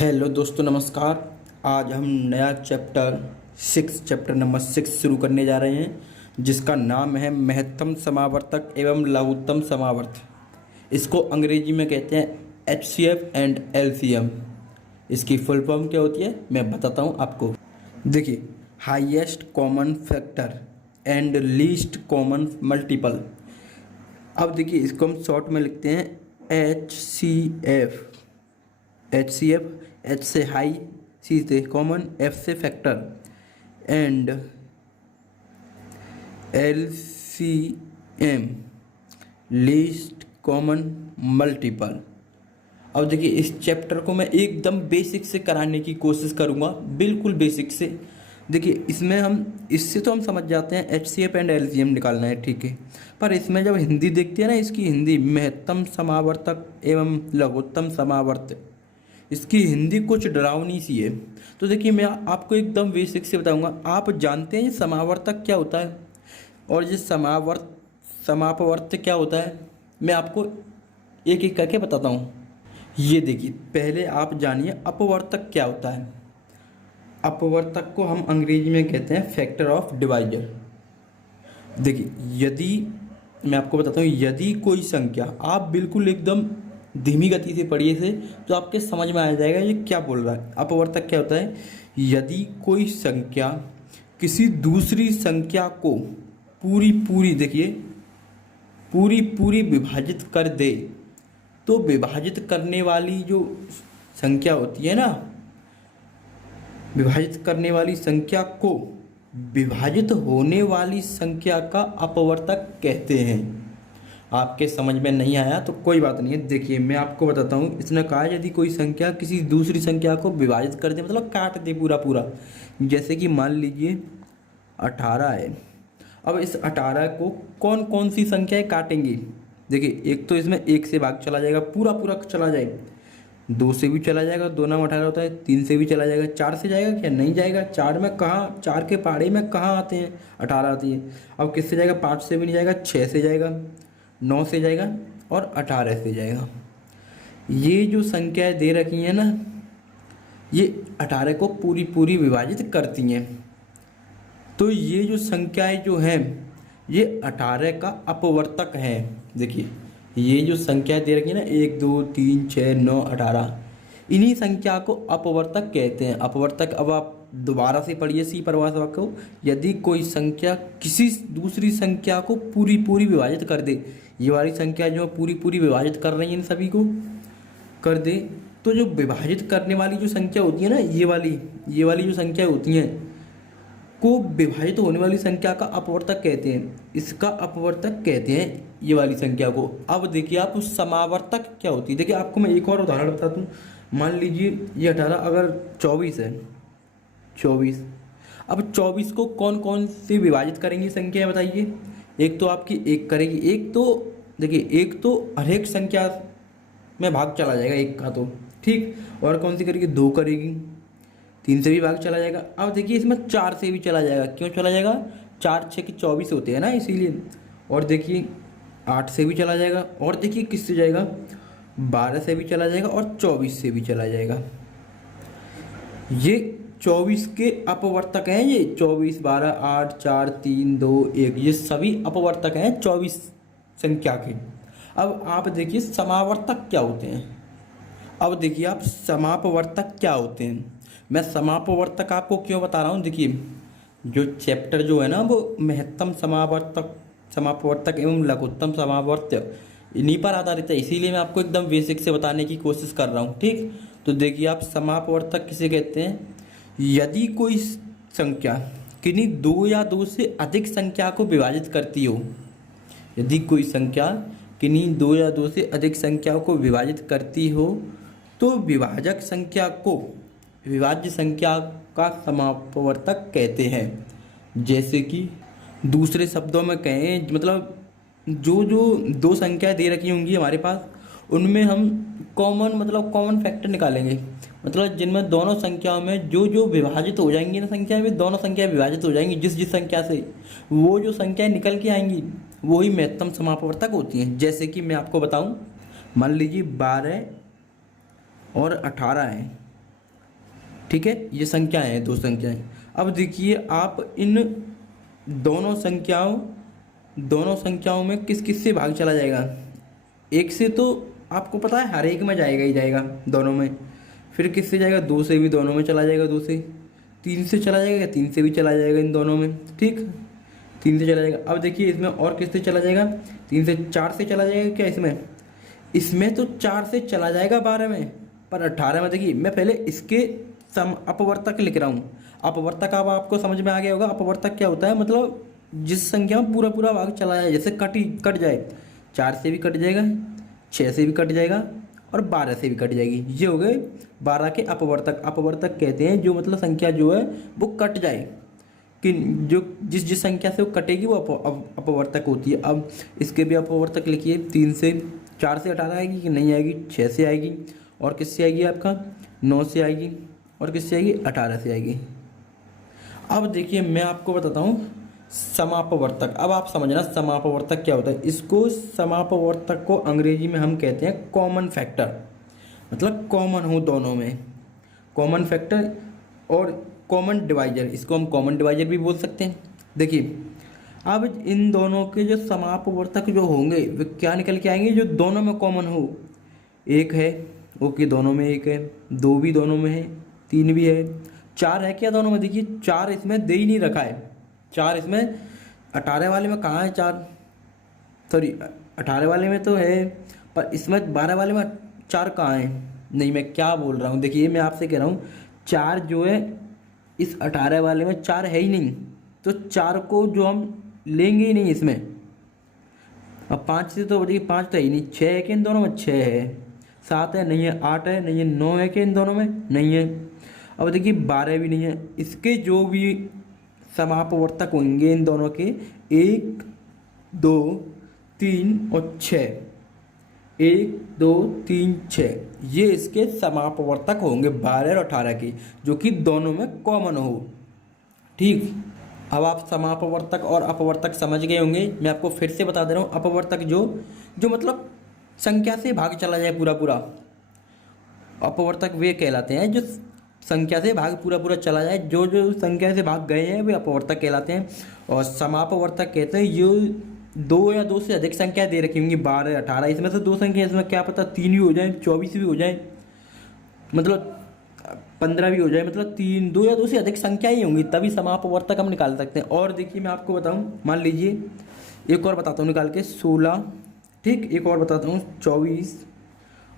Hello दोस्तों, नमस्कार। आज हम नया चैप्टर नंबर 6 शुरू करने जा रहे हैं, जिसका नाम है महत्तम समावर्तक एवं लघुत्तम समावर्त। इसको अंग्रेजी में कहते हैं HCF एंड LCM। इसकी फुल फॉर्म क्या होती है मैं बताता हूँ आपको। देखिए, highest common factor and least common multiple. अब देखिए, इसको हम शॉर्ट में लिखते हैं HCF। H से हाई, C से कॉमन, F से factor and LCM least common multiple. अब देखिए, इस चैप्टर को मैं एकदम बेसिक से कराने की कोशिश करूँगा, बिल्कुल बेसिक से। देखिए, इसमें इससे तो हम समझ जाते हैं HCF एंड LCM निकालना है, ठीक है। पर इसमें जब हिंदी देखते हैं ना, इसकी हिंदी महत्तम समावर्तक एवं लघुत्तम समावर्त, इसकी हिंदी कुछ डरावनी सी है। तो देखिए, मैं आपको एकदम बेसिक से बताऊंगा। आप जानते हैं ये समावर्तक क्या होता है और ये समापवर्त क्या होता है? मैं आपको एक एक करके बताता हूँ। ये देखिए, पहले आप जानिए अपवर्तक क्या होता है। अपवर्तक को हम अंग्रेजी में कहते हैं फैक्टर ऑफ डिवाइजर। देखिए, मैं आपको बताता हूँ, यदि कोई संख्या, आप बिल्कुल एकदम धीमी गति से पढ़िए इसे, तो आपके समझ में आ जाएगा ये क्या बोल रहा है। अपवर्तक क्या होता है? यदि कोई संख्या किसी दूसरी संख्या को पूरी विभाजित कर दे, तो विभाजित करने वाली जो संख्या होती है ना, विभाजित करने वाली संख्या को विभाजित होने वाली संख्या का अपवर्तक कहते हैं। आपके समझ में नहीं आया तो कोई बात नहीं है। देखिए, मैं आपको बताता हूँ। इसने कहा यदि कोई संख्या किसी दूसरी संख्या को विभाजित कर दे, मतलब काट दे पूरा। जैसे कि मान लीजिए 18 है। अब इस 18 को कौन कौन सी संख्याएं काटेंगी? देखिए, एक तो इसमें 1 से भाग चला जाएगा, पूरा चला जाए। 2 से भी चला जाएगा, 2 नाम 18 होता है। 3 से भी चला जाएगा। 4 से जाएगा क्या? नहीं जाएगा। 4 के पहाड़े में कहाँ आते हैं? 18 आती है। अब किससे जाएगा? 5 से भी नहीं जाएगा। 6 से जाएगा, 9 से जाएगा और 18 से जाएगा। ये जो संख्याएं दे रखी हैं ना, ये 18 को पूरी विभाजित करती हैं। तो ये जो संख्याएं जो हैं, ये 18 का अपवर्तक है। देखिए, ये जो संख्याएं दे रखी है ना, 1 2 3 6 9 18, इन्हीं संख्या को अपवर्तक कहते हैं। अपवर्तक अब आप दोबारा से पढ़िए सी परिभाषा को। यदि कोई संख्या किसी दूसरी संख्या को पूरी विभाजित कर दे, ये वाली संख्या जो पूरी विभाजित कर रही है इन सभी को कर दे, तो जो विभाजित करने वाली जो संख्या होती है ना, ये वाली जो संख्या होती हैं को विभाजित होने वाली संख्या का अपवर्तक कहते हैं। इसका अपवर्तक कहते हैं ये वाली संख्या को। अब देखिए, आप समावर्तक क्या होती है। देखिए, आपको मैं एक और उदाहरण बताता हूँ। मान लीजिए ये 18 अगर 24 है, 24। अब 24 को कौन कौन से विभाजित करेंगी संख्या बताइए? एक तो आपकी 1 करेगी। एक तो देखिए, एक तो हर एक संख्या में भाग चला जाएगा 1 का, तो ठीक। और कौन सी करेगी? 2 करेगी। 3 से भी भाग चला जाएगा। अब देखिए, इसमें 4 से भी चला जाएगा। क्यों चला जाएगा? 4 6 की 24 होते हैं ना, इसीलिए। और देखिए, 8 से भी चला जाएगा। और देखिए, किससे जाएगा? 12 से भी चला जाएगा और 24 से भी चला जाएगा। ये 24 के अपवर्तक हैं। ये 24 12 8 4 3 2 1, ये सभी अपवर्तक हैं 24 संख्या के। अब आप देखिए, समावर्तक क्या होते हैं। अब देखिए, आप समापवर्तक क्या होते हैं। मैं समापवर्तक आपको क्यों बता रहा हूँ? देखिए, जो चैप्टर जो है ना, वो महत्तम समापवर्तक एवं लघुत्तम समावर्त, इन्हीं पर आधारित है। इसीलिए मैं आपको एकदम बेसिक से बताने की कोशिश कर रहा हूँ, ठीक। तो देखिए, आप समापवर्तक किसे कहते हैं? यदि कोई संख्या किन्हीं 2 या 2 से अधिक संख्या को विभाजित करती हो, यदि कोई संख्या किन्हीं 2 या 2 से अधिक संख्याओं को विभाजित करती हो, तो विभाजक संख्या को विभाज्य संख्या का समापवर्तक कहते हैं। जैसे कि दूसरे शब्दों में कहें, मतलब जो 2 संख्या दे रखी होंगी हमारे पास, उनमें हम कॉमन फैक्टर निकालेंगे। मतलब जिनमें दोनों संख्याओं में जो विभाजित हो जाएंगी ना संख्या में, दोनों संख्या विभाजित हो जाएंगी जिस संख्या से, वो जो संख्याएं निकल के आएंगी वो ही महत्तम समापवर्तक होती हैं। जैसे कि मैं आपको बताऊं, मान लीजिए 12 और 18 है, ठीक है, ये संख्याएं हैं, दो संख्याएं। अब देखिए आप इन दोनों संख्याओं में किस किस से भाग चला जाएगा। एक से तो आपको पता है हर एक में जाएगा ही जाएगा दोनों में। फिर किससे जाएगा, दो से भी दोनों में चला जाएगा, दो से। तीन से चला जाएगा, तीन से भी चला जाएगा इन दोनों में, ठीक, तीन से चला जाएगा। अब देखिए इसमें और किससे चला जाएगा, तीन से चार से चला जाएगा क्या इसमें तो चार से चला जाएगा 12 में, पर 18 में। देखिए मैं पहले इसके अपवर्तक लिख रहा हूँ। अपवर्तक अब आपको समझ में आ गया होगा। अपवर्तक क्या होता है, मतलब जिस संख्या में पूरा पूरा भाग चला जाए, जैसे कट जाए, 4 से भी कट जाएगा, 6 से भी कट जाएगा और 12 से भी कट जाएगी। ये हो गए 12 के अपवर्तक। अपवर्तक कहते हैं जो मतलब संख्या जो है वो कट जाए, कि जो जिस संख्या से वो कटेगी वो अपवर्तक होती है। अब इसके भी अपवर्तक लिखिए। 3 से 4 से 18 आएगी कि नहीं आएगी, 6 से आएगी, और किससे आएगी आपका 9 से आएगी, और किससे आएगी 18 से आएगी। अब देखिए मैं आपको बताता हूँ समापवर्तक। अब आप समझना समापवर्तक क्या होता है। इसको समापवर्तक को अंग्रेजी में हम कहते हैं कॉमन फैक्टर, मतलब कॉमन हो दोनों में, कॉमन फैक्टर और कॉमन डिवाइजर। इसको हम कॉमन डिवाइजर भी बोल सकते हैं। देखिए अब इन दोनों के जो समापवर्तक जो होंगे वे क्या निकल के आएंगे, जो दोनों में कॉमन हो। एक है, ओके, दोनों में एक है, दो भी दोनों में है, तीन भी है, चार है क्या दोनों में। देखिए 4 इसमें दे ही नहीं रखा है। 4 इसमें 18 वाले में कहाँ है 4, सॉरी 18 वाले में तो है, पर इसमें 12 वाले में 4 कहाँ है। नहीं, मैं क्या बोल रहा हूँ, देखिए मैं आपसे कह रहा हूँ 4 जो है इस 18 वाले में 4 है ही नहीं, तो 4 को जो हम लेंगे ही नहीं इसमें। अब 5 से तो देखिए 5 तो है ही नहीं। 6 है कि इन दोनों में, 6 है। 7 है नहीं है, 8 है नहीं है, 9 है कि इन दोनों में, नहीं है। अब देखिए 12 भी नहीं है। इसके जो भी समापवर्तक होंगे इन दोनों के 1, 2, 3 और 6, 1, 2, 3, 6, ये इसके समापवर्तक होंगे 12 और 18 के, जो कि दोनों में कॉमन हो। ठीक, अब आप समापवर्तक और अपवर्तक समझ गए होंगे। मैं आपको फिर से बता दे रहा हूँ। अपवर्तक जो मतलब संख्या से भाग चला जाए पूरा पूरा, अपवर्तक वे कहलाते हैं जो संख्या से भाग पूरा पूरा चला जाए। जो संख्या से भाग गए हैं वे अपवर्तक कहलाते हैं। और समापवर्तक कहते हैं जो 2 या 2 से अधिक संख्या दे रखी होंगी, 12, 18, इसमें से 2 संख्या, इसमें क्या पता 3 भी हो जाए, 24 भी हो जाए, मतलब 15 भी हो जाए, मतलब 3, 2 या 2 से अधिक संख्या ही होंगी, तभी समापवर्तक हम निकाल सकते हैं। और देखिए मैं आपको बताऊं, मान लीजिए एक और बताता हूँ निकाल के, 16, ठीक, एक और बताता हूँ 24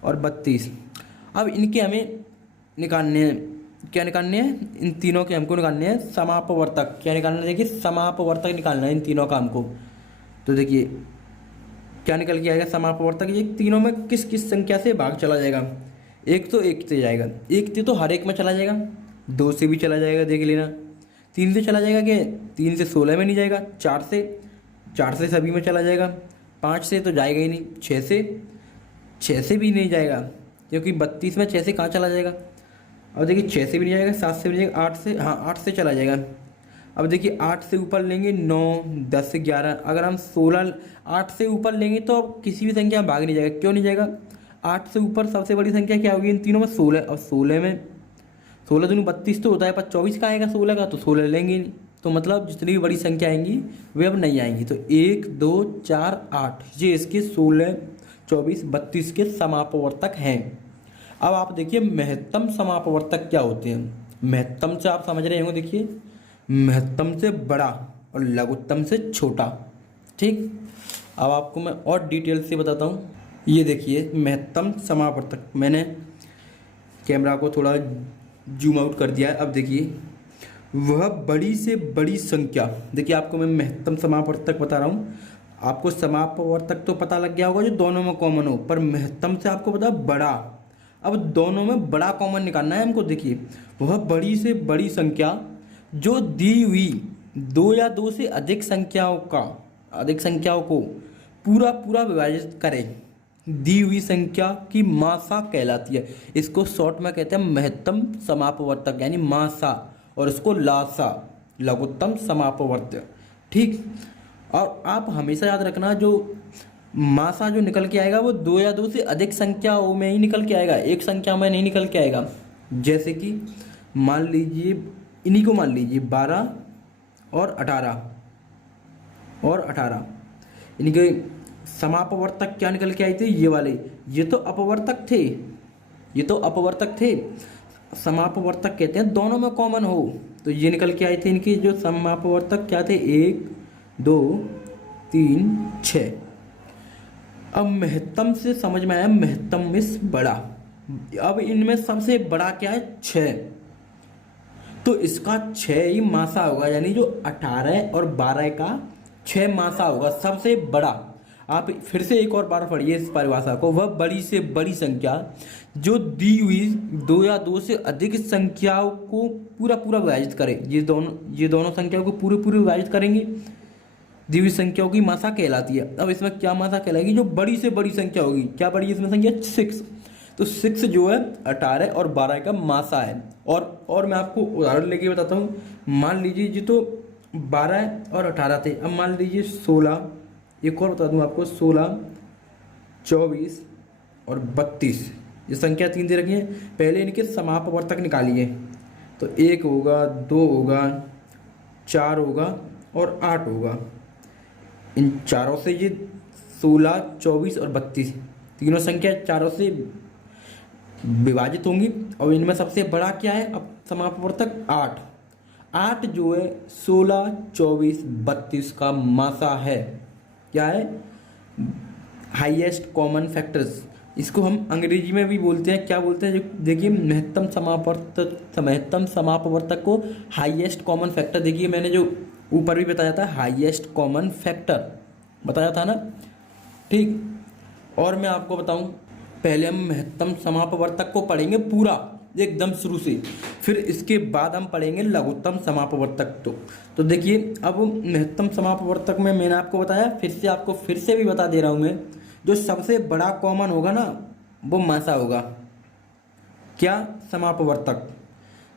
और 32। अब इनके हमें निकालने हैं, क्या निकालने हैं, इन तीनों के हमको निकालने हैं समापवर्तक। क्या निकालना है, देखिए समापवर्तक निकालना है इन तीनों का हमको। तो देखिए क्या निकल के आएगा समापवर्तक, ये तीनों में किस किस संख्या से भाग चला जाएगा। एक तो एक से जाएगा, एक से तो हर एक में चला जाएगा, 2 से भी चला जाएगा, देख लेना। 3 से चला जाएगा क्या, 3 से 16 में नहीं जाएगा, 4 से सभी में चला जाएगा, 5 से तो जाएगा ही नहीं, 6 से भी नहीं जाएगा, क्योंकि 32 में 6 से कहाँ चला जाएगा। अब देखिए 6 से भी नहीं जाएगा, 7 से भी नहीं जाएगा, 8 से, हाँ 8 से चला जाएगा। अब देखिए 8 से ऊपर लेंगे 9, 10, 11, अगर हम 16, 8 से ऊपर लेंगे तो अब किसी भी संख्या में भाग नहीं जाएगा। क्यों नहीं जाएगा, 8 से ऊपर सबसे बड़ी संख्या क्या होगी इन तीनों में, 16। और 16 में 16 दूनी 32 तो होता है, पर 24 का आएगा 16 का, तो 16 लेंगे नहीं। तो मतलब जितनी भी बड़ी संख्या आएंगी वे अब नहीं आएंगी। तो 1, 2, 4, 8 ये इसके 16, 24, 32 के समापवर्तक हैं। अब आप देखिए महत्तम समापवर्तक क्या होते हैं। महत्तम से आप समझ रहे होंगे, देखिए महत्तम से बड़ा और लघुत्तम से छोटा। ठीक, अब आपको मैं और डिटेल से बताता हूँ। ये देखिए महत्तम समापवर्तक, मैंने कैमरा को थोड़ा जूम आउट कर दिया है। अब देखिए वह बड़ी से बड़ी संख्या, देखिए आपको मैं महत्तम समापवर्तक बता रहा हूँ। आपको समापवर्तक तो पता लग गया होगा जो दोनों में कॉमन हो, पर महत्तम से आपको पता बड़ा। अब दोनों में बड़ा कॉमन निकालना है हमको। देखिए वह बड़ी से बड़ी संख्या जो दी हुई 2 या 2 से अधिक संख्याओं को पूरा पूरा विभाजित करे, दी हुई संख्या की मासा कहलाती है। इसको शॉर्ट में कहते हैं महत्तम समापवर्तक, यानी मासा, और इसको लासा, लघुत्तम समापवर्तक। ठीक, और आप हमेशा याद रखना जो मासा जो निकल के आएगा वो 2 या 2 से अधिक संख्याओं में ही निकल के आएगा, एक संख्या में नहीं निकल के आएगा। जैसे कि मान लीजिए इन्हीं को मान लीजिए 12 और 18 इनके समापवर्तक क्या निकल के आए थे, ये वाले, ये तो अपवर्तक थे, ये तो अपवर्तक थे, समापवर्तक कहते हैं दोनों में कॉमन हो, तो ये निकल के आए थे इनके जो समापवर्तक क्या थे, 1 2 3 6। अब महत्तम से समझ में आया, महत्तम में बड़ा, अब इनमें सबसे बड़ा क्या है, 6, तो इसका 6 ही मासा होगा, यानी जो 18 और 12 का 6 मासा होगा सबसे बड़ा। आप फिर से एक और बार पढ़िए इस परिभाषा को, वह बड़ी से बड़ी संख्या जो दी हुई 2 या 2 से अधिक संख्याओं को पूरा पूरा विभाजित करे, ये दोनों संख्याओं को पूरे पूरे विभाजित करेंगे, दी हुई संख्याओं की मासा कहलाती है। अब इसमें क्या मासा कहलाएगी, जो बड़ी से बड़ी संख्या होगी, क्या बड़ी है इसमें संख्या, 6, तो 6 जो है 18 और 12 का मासा है। और मैं आपको उदाहरण लेके बताता हूँ, मान लीजिए जी तो 12 और 18 थे, अब मान लीजिए 16, एक और बता दूँ आपको, 16 24 और 32, ये संख्या 3 दे रखी है। पहले इनके समापवर्तक निकालिए, तो 1 होगा, 2 होगा, 4 होगा और 8 होगा। इन चारों से ये 16 24 और 32 तीनों संख्या चारों से विभाजित होंगी, और इनमें सबसे बड़ा क्या है, अब समापवर्तक 8 जो है 16 24 32 का मासा है, क्या है, हाईएस्ट कॉमन फैक्टर्स, इसको हम अंग्रेजी में भी बोलते हैं, क्या बोलते हैं, देखिए महत्तम समापवर्तक को हाईएस्ट कॉमन फैक्टर, देखिए मैंने जो ऊपर भी बताया था हाईएस्ट कॉमन फैक्टर बताया था ना, ठीक। और मैं आपको बताऊं, पहले हम महत्तम समापवर्तक को पढ़ेंगे पूरा एकदम शुरू से, फिर इसके बाद हम पढ़ेंगे लघुत्तम समापवर्तक। तो देखिए अब महत्तम समापवर्तक में मैंने आपको बताया, फिर से भी बता दे रहा हूँ मैं, जो सबसे बड़ा कॉमन होगा ना वो मासा होगा, क्या, समापवर्तक,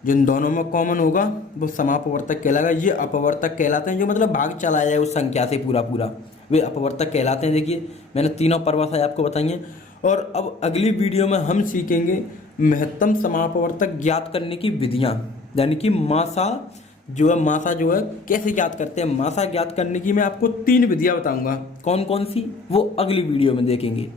जिन दोनों में कॉमन होगा वो समापवर्तक कहलाएगा। ये अपवर्तक कहलाते हैं, जो मतलब भाग चला जाए उस संख्या से पूरा पूरा, वे अपवर्तक कहलाते हैं। देखिए मैंने तीनों परिभाषाएं आपको बताई हैं, और अब अगली वीडियो में हम सीखेंगे महत्तम समापवर्तक ज्ञात करने की विधियां, यानी कि मासा जो है कैसे ज्ञात करते हैं। मासा ज्ञात करने की मैं आपको 3 विधियां बताऊंगा, कौन कौन सी वो अगली वीडियो में देखेंगे।